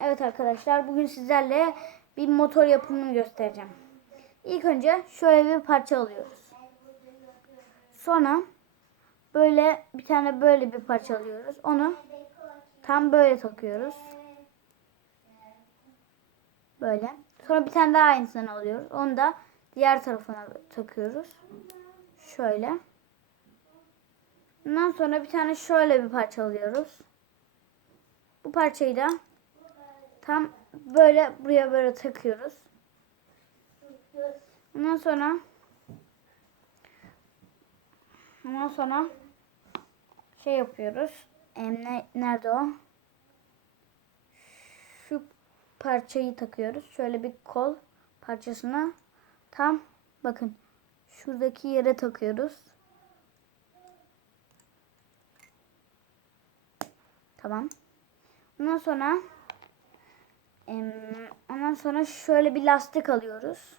Evet arkadaşlar bugün sizlerle bir motor yapımını göstereceğim. İlk önce şöyle bir parça alıyoruz. Sonra böyle bir tane böyle bir parça alıyoruz. Onu tam böyle takıyoruz. Böyle. Sonra bir tane daha aynısını alıyoruz. Onu da diğer tarafına takıyoruz. Şöyle. Ondan sonra bir tane şöyle bir parça alıyoruz. Bu parçayı da tam böyle buraya böyle takıyoruz. Ondan sonra ondan sonra şey yapıyoruz. Em, ne, nerede o? Şu parçayı takıyoruz. Şöyle bir kol parçasına tam bakın şuradaki yere takıyoruz. Tamam. Ondan sonra ondan sonra şöyle bir lastik alıyoruz.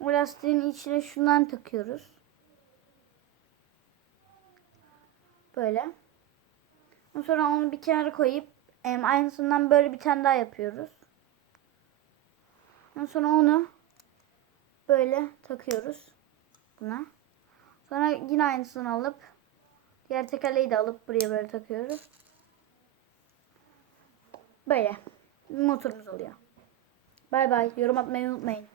O lastiğin içine şundan takıyoruz. Böyle. Ondan sonra onu bir kenara koyup aynısından böyle bir tane daha yapıyoruz. Ondan sonra onu böyle takıyoruz buna. Sonra yine aynısını alıp diğer tekerleği de alıp buraya böyle takıyoruz. Böyle. Motorumuz oluyor. Bay bay. Yorum atmayı unutmayın.